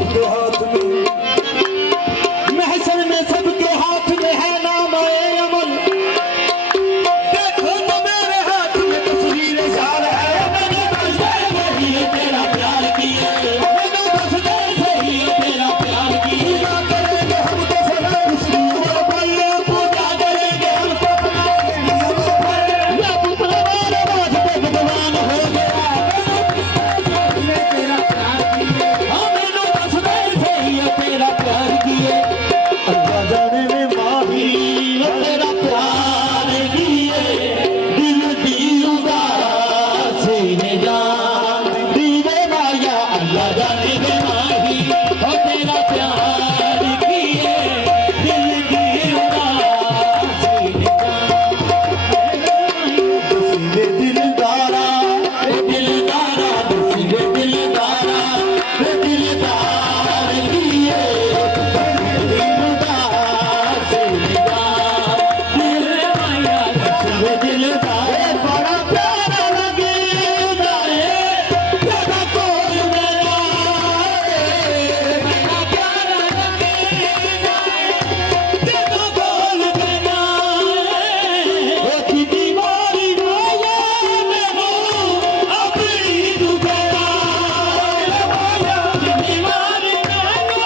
सबके हाथ में, महशर में सबके हाथ में है नाम ए अमल। देखो तो मेरे हाथ में तस्वीर जार है, मैंने बस वही तेरा प्यार किया, मैंने बस वही तेरा प्यार किया। करेंगे हम तो सदा खुशी और बल्ले पूजा करेंगे हम तो या पुत्र वाले बात पे भगवान हो गया, मैंने तेरा प्यार किया, मैंने बस वही तेरा प्यार किया। अल्लाह जाने में माही तेरा प्यार किए, दिल दिलदा से ने जान दीवे माया। अल्लाह जाने में माही तेरा प्यार किए, दिल दिलदा से ने जान दसीले दिलदारा दिलदारा दसीले दिलदारा दिलदार किए, बड़ा प्यारा लगे तेरा कोल मेरा, बड़ा प्यारा लगे तेरा कोल मेरा। एक दीवारी माया मैनू अपनी दुबेरा, दीवारी मैनू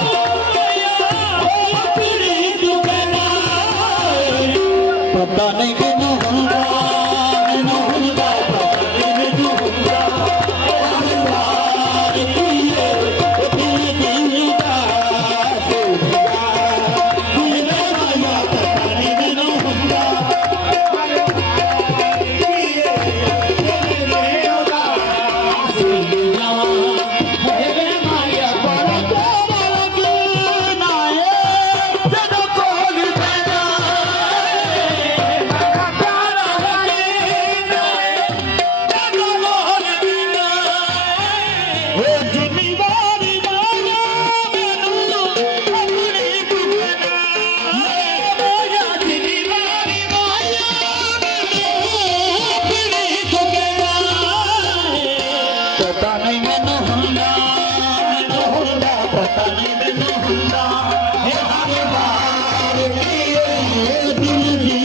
अपनी दुबेरा। पता नहीं मैनू हुंदा पता नहीं मैनू हुंदा प्यार किए, दिल दिलदा से दिल माया। पता नहीं मैनू हुंदा प्यार किए, दिल दिलदा से मेरे माया। बड़ा प्यारा लगे नाए तेरा कोल मेरा, बड़ा प्यारा लगे नाए तेरा कोल मेरा। ओ जिम्मेवारी माया मैनू अपनी दुबेरा, माया जिम्मेवारी माया मैनू अपनी दुबेरा। पता नहीं मैनू हुंदा पता नहीं मैनू हुंदा, हर बार किए दिल दी